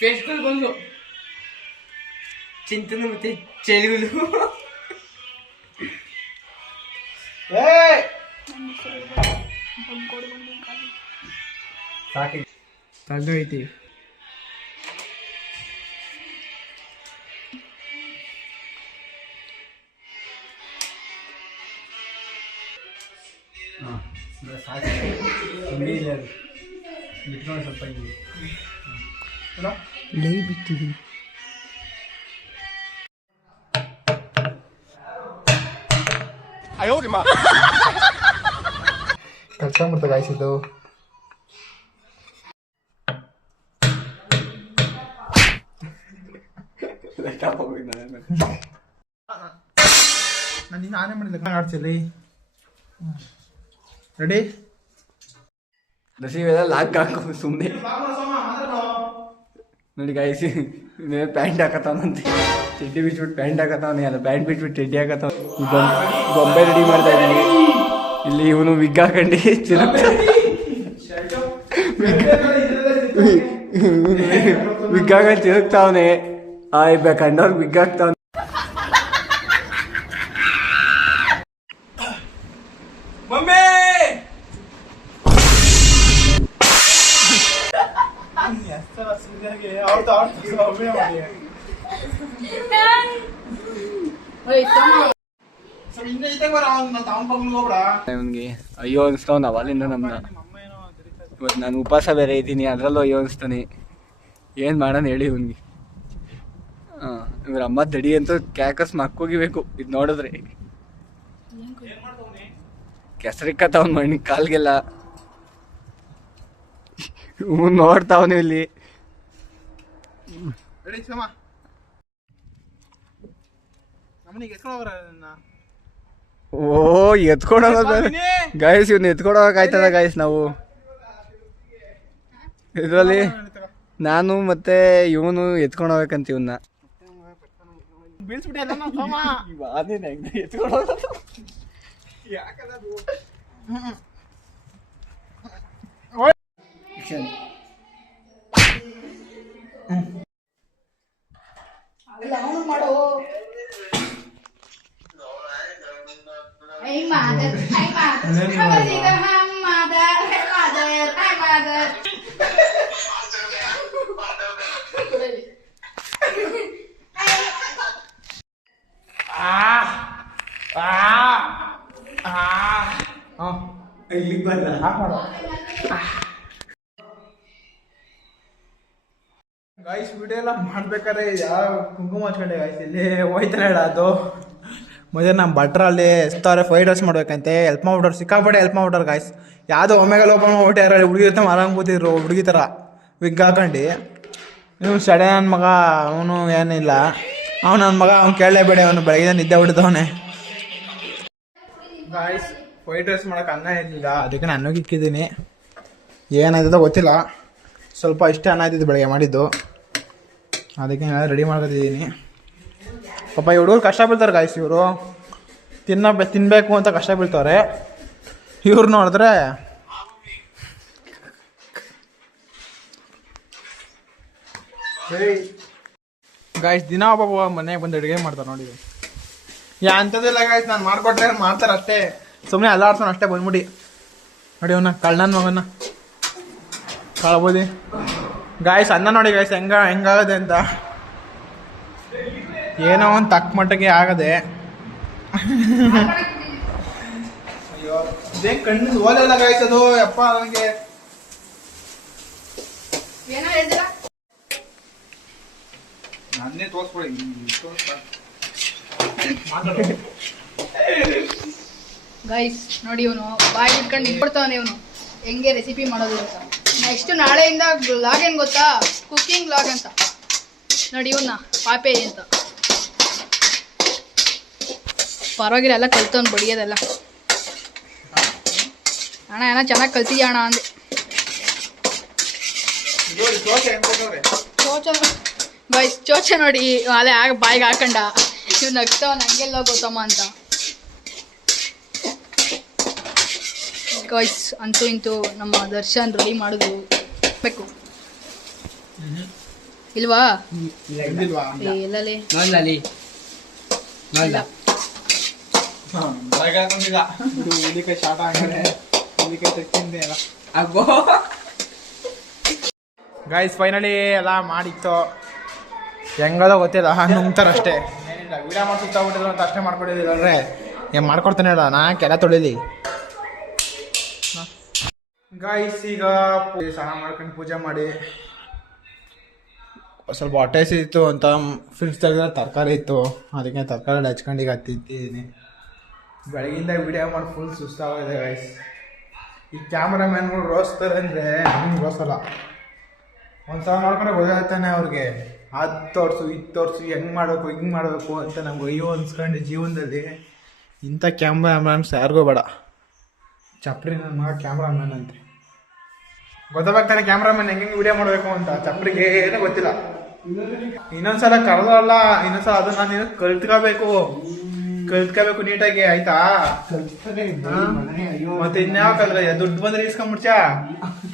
పెట్టుకుని కొంచెం చింతన మతి చెలుగులు తల్లు అయితే సాక్షి లేదు ಬಿಟ್ಕೊಂಡು ಸ್ವಲ್ಪ ಹಿಂಗೆ ಲೈ ಬಿತ್ತಿದೆ ಕಚ್ಕೊಂಡ್ಬಿಡ್ತ ಗಾಯ್ಸಿದ್ದು. ನಾನು ಇನ್ನು ಆನೆ ಮಾಡಿಲ್ಲ ಆಡ್ತೀರಿ ರೆಡಿ ದಸಿವೆಲ್ಲ ಲಾಕ್ ಹಾಕು ಸುಮ್ಮನೆ ನೋಡಿ ಗಾಯಿಸಿ ಪ್ಯಾಂಟ್ ಹಾಕತಾವಂತೆ ಚಡ್ಡಿ ಬಿಟ್ಬಿಟ್ಟು ಪ್ಯಾಂಟ್ ಹಾಕತಾವನೆ ಅಲ್ಲ ಪ್ಯಾಂಟ್ ಬಿಟ್ಬಿಟ್ಟು ಚಡ್ಡಿ ಹಾಕತಾವ ಬೊಂಬೆ ರೆಡಿ ಮಾಡ್ತಾ ಇದ್ದೀನಿ ಇಲ್ಲಿ ಇವನು ವಿಗ್ ಹಾಕೊಂಡು ಚಿರಕ್ತ ವಿಗ್ ಹಾಕೊಂಡು ಚಿರಕ್ತಾವನೆ ಆ ಬೇಕಂಡವ್ರಿಗೆ ಕಂಡವ್ರಿಗೆ ವಿಗ್ ಹಾಕ್ತಾವನೆ ಅವನಿಗೆ ಅಯ್ಯೋ ಅನಿಸ್ತಾವ್ ಅವಾಲಿಂದ ನಮ್ನ. ಇವತ್ತು ನಾನು ಉಪವಾಸ ಬೇರೆ ಇದ್ದೀನಿ ಅದರಲ್ಲೂ ಅಯ್ಯೋ ಅನಿಸ್ತಾನೆ. ಏನು ಮಾಡೋಣ ಹೇಳಿ ಇವನಿಗೆ. ಹಾಂ ಇವ್ರ ಅಮ್ಮ ದಡಿ ಅಂತೂ ಕ್ಯಾಕಸ್ ಮಕ್ಕೋಗಿಬೇಕು ಇದು ನೋಡಿದ್ರೆ. ಕೆಸರಿಕ್ಕತ್ತವನ್ ಮಣ್ಣಿ ಕಾಲ್ಗೆಲ್ಲ. ನೋಡ್ತಾವನು ಇಲ್ಲಿ. ರೆಡಿ ಸಮ ನಮ್ಮನಿಗೆ ಎಸ್ಕೊಂಡು ಹೋಗ್ರ ಓ ಎತ್ಕೊಂಡು ಗಾಯಸ್ ಇವ್ನು ಎತ್ಕೊಂಡು ಹೋಗಕ್ಕಾಯ್ತದ ಗಾಯಸ್ ನಾವು. ಇದರಲ್ಲಿ ನಾನು ಮತ್ತೆ ಇವನು ಎತ್ಕೊಂಡು ಹೋಗ್ಬೇಕಂತ ಇವನ್ನ. ಬೀಳ್ಸ್ಬಿಟ್ಟೆ ಗಾಯ್ಸ್ ವಿಡಿಯೋ ಎಲ್ಲ ಮಾಡ್ಬೇಕಾದ್ರೆ ಯಾವ ಕುಂಕುಮ ಹಚ್ಕೊಂಡೆ ಗಾಯ್ಸ್ ಇಲ್ಲಿ ಹೋಯ್ತಾನೆ ಅದು. ಮೊದಲು ನಮ್ಮ ಭಟ್ರ ಅಲ್ಲಿ ಎಸ್ತಾರೆ ಫೈವ್ ಡೇಸ್ ಮಾಡ್ಬೇಕಂತೆ. ಹೆಲ್ಪ್ ಮಾಡ್ಬಿಟ್ರು ಸಿಕ್ಕಾಪಟ್ಟೆ ಹೆಲ್ಪ್ ಮಾಡ್ಬಿಟ್ರು ಗಾಯ್ಸ್ ಯಾವುದೋ ಒಮ್ಮೆಗೆ ಮಾಡ್ಬಿಟ್ಟು ಯಾರು ಹುಡುಗಿ ಇರ್ತಾನೆ ಆರಾಮ್ ಕೂತಿದ್ರು, ಹುಡುಗಿ ಥರ ವಿಗ್ ಹಾಕೊಂಡು. ಇವ್ನು ಸಡೆ ನನ್ನ ಮಗ, ಅವನು ಏನಿಲ್ಲ. ಅವ್ನು ನನ್ನ ಮಗ, ಅವ್ನು ಕೇಳಲೇಬೇಡ, ಅವನು ಬೆಳಗ್ಗೆ ನಿದ್ದೆ ಬಿಡ್ತವನೆ ಗಾಯ್ಸ್ ವೈಟ್ ರೈಸ್ ಮಾಡೋಕೆ ಅನ್ನ ಇರಲಿಲ್ಲ. ಅದಕ್ಕೆ ನಾನು ಅನ್ನಕ್ಕೆ ಇಕ್ಕಿದ್ದೀನಿ ಏನಾಯ್ತದ ಗೊತ್ತಿಲ್ಲ. ಸ್ವಲ್ಪ ಇಷ್ಟ ಅನ್ನ ಆಯ್ತಿದ್ದು ಬೆಳಗ್ಗೆ ಮಾಡಿದ್ದು. ಅದಕ್ಕೆ ನಾನು ರೆಡಿ ಮಾಡ್ಕೊತಿದ್ದೀನಿ. ಪಾಪ ಈ ಹುಡುಗರು ಕಷ್ಟ ಬೀಳ್ತಾರೆ ಗಾಯ್ಸ್ ಇವರು. ತಿನ್ನ ತಿನ್ನಬೇಕು ಅಂತ ಕಷ್ಟ ಬೀಳ್ತಾರೆ ಇವ್ರು ನೋಡಿದ್ರೆ ಗಾಯ್ಸ್ ದಿನ ಒಬ್ಬ ಮನೆಗೆ ಬಂದು ಅಡುಗೆ ಮಾಡ್ತಾರೆ ನೋಡಿ. ಯಾ ಅಂಥದ್ದಿಲ್ಲ ಗಾಯ್ಸ್ ನಾನು ಮಾಡ್ಕೊಟ್ರೆ ಮಾಡ್ತಾರೆ ಅಷ್ಟೇ ಸುಮ್ಮನೆ ಅಲ್ಲಾಡ್ಸೋಣ ಅಷ್ಟೇ ಬಂದ್ಬಿಡಿ ನೋಡಿ ಅವನ್ನ ಕಳ್ಳನ ಮಗನ ಕಳ್ಬೋದಿ ಗಾಯ್ಸ್ ಅನ್ನ ನೋಡಿ ಗಾಯ್ಸ್ ಹೆಂಗ ಹೆಂಗಾಗದೆ ಅಂತ ಏನೋ ಒಂದು ತಕ್ಕ ಮಟ್ಟಿಗೆ ಆಗದೆ ಅಯ್ಯೋ ಇದೇ ಕಣ್ಣು ಓಲೆಲ್ಲ ಗಾಯ್ಸ್ ಅದು ಯಪ್ಪ ನನಗೆ ನನ್ನೇ ತೋರಿಸ್ಬಿಡಿ ಗೈಸ್ ನೋಡಿ ಇವನು ಬಾಯಿ ಇಟ್ಕೊಂಡು ನಿಂತ್ಬಿಡ್ತಾವನೆ ಇವನು. ಹೆಂಗೆ ರೆಸಿಪಿ ಮಾಡೋದು ಅಂತ. ನೆಕ್ಸ್ಟ್ ನಾಳೆಯಿಂದ ಲಾಗ್ ಏನು ಗೊತ್ತಾ? ಕುಕ್ಕಿಂಗ್ ಲಾಗ್ ಅಂತ. ನೋಡಿ ಇವನ್ನ ಪಾಪೆ ಅಂತ. ಪರವಾಗಿಲ್ಲ ಎಲ್ಲ ಕಲ್ತವ್ನು ಬಡಿಯೋದೆಲ್ಲ ಅಣ್ಣ ಏನೋ ಚೆನ್ನಾಗಿ ಕಲ್ತಿದ್ಯಾ ಅಣ್ಣ ಅಂದೆ. ಚೋಚೆ ಚೋಚ ಚೋಚ ನೋಡಿ. ಅದೇ ಆಗ ಬಾಯಿಗೆ ಹಾಕಂಡ. ಇವ್ ನಗ್ತಾವ ನಂಗೆಲ್ಲ ಗೊತ್ತಮ್ಮ ಅಂತ. ಗೈಸ್ ಅಂತೂ ಇಂತೂ ನಮ್ಮ ದರ್ಶನ್ ರೆಡಿ ಮಾಡಿದ್ರು ಬೇಕು. ಇಲ್ವಾ? ಏ ಇಲ್ಲ ಹುಲಿಕಾಯಿ ಶಾಟ ಹುಲಿಕಾಯಿ ಗಾಯ್ಸ್ ಫೈನಲಿ ಎಲ್ಲ. ಮಾಡಿತ್ತು. ಹೆಂಗದ ಗೊತ್ತಿಲ್ಲ ನುಂಗ್ತಾರ ಅಷ್ಟೇ. ಏನಿಲ್ಲ ವಿಡಿಯೋ ಮಾಡಿ ಸುತ್ತಾಗ್ಬಿಟ್ಟಿದ್ರು ಅಂತ ಅಷ್ಟೇ ಮಾಡ್ಕೊಂಡಿದ್ದೀರಲ್ರೆ ಏನು ಮಾಡ್ಕೊಡ್ತಾನೆ ಹೇಳ ನಾ ಕೆಲ ತೊಳಿಲಿ. ಗಾಯ್ಸ್ ಈಗ ಸ್ನಾನ ಮಾಡ್ಕೊಂಡು ಪೂಜೆ ಮಾಡಿ. ಸ್ವಲ್ಪ ಹೊಟ್ಟೆ ಇತ್ತು ಅಂತ ಫ್ರಿಡ್ಜ್ ತೆಗೆದ್ರೆ ತರಕಾರಿ ಇತ್ತು. ಅದಕ್ಕೆ ತರಕಾರಿ ಹಚ್ಕೊಂಡು ಈಗ ಹತ್ತಿದ್ದೀನಿ. ಬೆಳಗಿಂದ ವಿಡಿಯೋ ಮಾಡಿ ಫುಲ್ ಸುಸ್ತಾಗಿದೆ ಗಾಯ್ಸ್ ಈ ಕ್ಯಾಮ್ರಾಮ್ಯಾನ್ಗಳು ರೋಸ್ತಾರೆ ಅಂದರೆ ಹಿಂಗೆ ರೋಸಲ್ಲ. ಒಂದ್ಸಲ ಮಾಡ್ಕೊಂಡ್ರೆ ಗೊತ್ತಾಗ್ತಾನೆ ಅವ್ರಿಗೆ. ಅದು ತೋರಿಸು, ಇದು ತೋರಿಸು, ಹೆಂಗೆ ಮಾಡಬೇಕು, ಹಿಂಗೆ ಮಾಡಬೇಕು ಅಂತ ನಮ್ಗೆ ಅಯ್ಯೋ ಅನ್ಸ್ಕೊಂಡು ಜೀವನದಲ್ಲಿ. ಇಂಥ ಕ್ಯಾಮ್ರಾಮ್ಯಾನ್ಸ್ ಯಾರಿಗೂ ಬೇಡ. ಚಪ್ರಿ ನನ್ನ ಮಗ ಕ್ಯಾಮ್ರಾಮ್ಯಾನ್ ಅಂತೆ. ಗೊತ್ತಾಗ್ತಾನೆ ಕ್ಯಾಮ್ರಾಮನ್ ಹೆಂಗೆ ವಿಡಿಯೋ ಮಾಡಬೇಕು ಅಂತ ಚಪ್ಪರಿಗೆ ಏನೂ ಗೊತ್ತಿಲ್ಲ. ಇನ್ನೊಂದ್ಸಲ ಕರೆದಲ್ಲ ಇನ್ನೊಂದ್ಸಲ ಅದನ್ನ ನಾನು ಕಲ್ತ್ಕೋಬೇಕು. ಕಲ್ತ್ಕೋಬೇಕು ನೀಟಾಗಿ ಆಯ್ತಾ? ಮತ್ತೆ ಇನ್ಯಾವ ಕಲ್ರ ದುಡ್ಡು ಬಂದ್ರೆ ಇಸ್ಕೊಂಬಿಡ್ಚ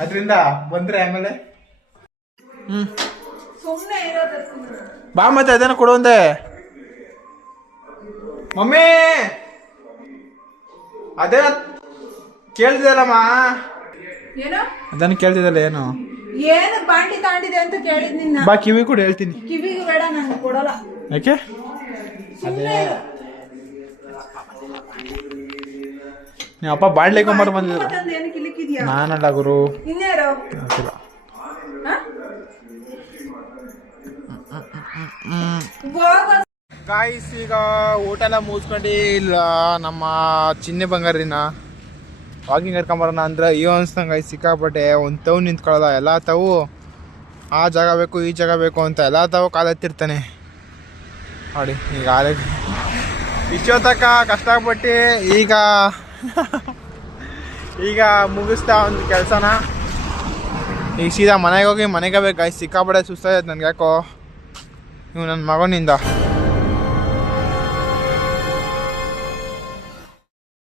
ಅದರಿಂದ ಬಂದ್ರೆ ಆಮೇಲೆ? ಹ್ಮ್. ಬಾ ಮತ್ತೆ ಅದೇನೋ ಕೊಡು ಒಂದೆ ಮಮ್ಮಿ! ಅದೇ ಕೇಳ್ತಿದಲ್ಲಮ್ಮ ಏನೋ? ಅದನ್ನು ಕೇಳ್ತಿದ್ದಲ್ಲ ಏನು? ಏನು ಬಾಂಡಿ ತಾಂಡಿದೆ ಅಂತ ಕೇಳಿದ್ ನಿನ್ನ? ಬಾ ಕಿವಿ ಕೂಡ ಹೇಳ್ತೀನಿ. ಕಿವಿಗೆ ಬೇಡ ನಾನು ಕೊಡಲ್ಲ. ಯಾಕೆ? ಅದೇ. ನಿಮ್ಮ ಅಪ್ಪ ಬಂದಿದ್ರು ಮತ್ತೊಂದು ಏನು ಕಿಲಿಕಿದ್ಯಾ ನಾನಲ್ಲ ಗುರು. ಇನ್ಯಾರು ಗೊತ್ತಿಲ್ಲ ಹ? ಹೋಗು. ಗಾಯ್ಸ್ ಈಗ ಊಟ ಎಲ್ಲ ಮುಗಿಸ್ಕೊಂಡು ಇಲ್ಲ ನಮ್ಮ ಚಿನ್ನೆ ಬಂಗಾರಿನ ವಾಕಿಂಗ್ ಕರ್ಕೊಂಬರೋಣ ಅಂದ್ರೆ ಅಯ್ಯೋ ಅನ್ಸ್ದಂಗೆ ಸಿಕ್ಕಾಪಟ್ಟೆ. ಒಂದು ತವ್ ನಿಂತ್ಕೊಳ್ಳೋದ, ಎಲ್ಲ ತವು ಆ ಜಾಗ ಬೇಕು, ಈ ಜಾಗ ಬೇಕು ಅಂತ ಎಲ್ಲ ತಾವು ಕಾಲೆತ್ತಿರ್ತಾನೆ ನೋಡಿ, ಈಗ ಆಲೆ ಇಷ್ಟೊತ್ತಕ್ಕ ಕಷ್ಟಪಟ್ಟು ಈಗ ಈಗ ಮುಗಿಸ್ತಾ ಒಂದು ಕೆಲಸನ. ಈಗ ಸೀದಾ ಮನೆಗೆ ಹೋಗಿ ಮನೆಗೆ ಬೇಕಾಯ್ತು ಸಿಕ್ಕಾಪಟ್ಟೆ ಸುಸ್ತಾಯ್ತು ನನಗೆ ಯಾಕೋ? ನೀವು ನನ್ನ ಮಗನಿಂದ.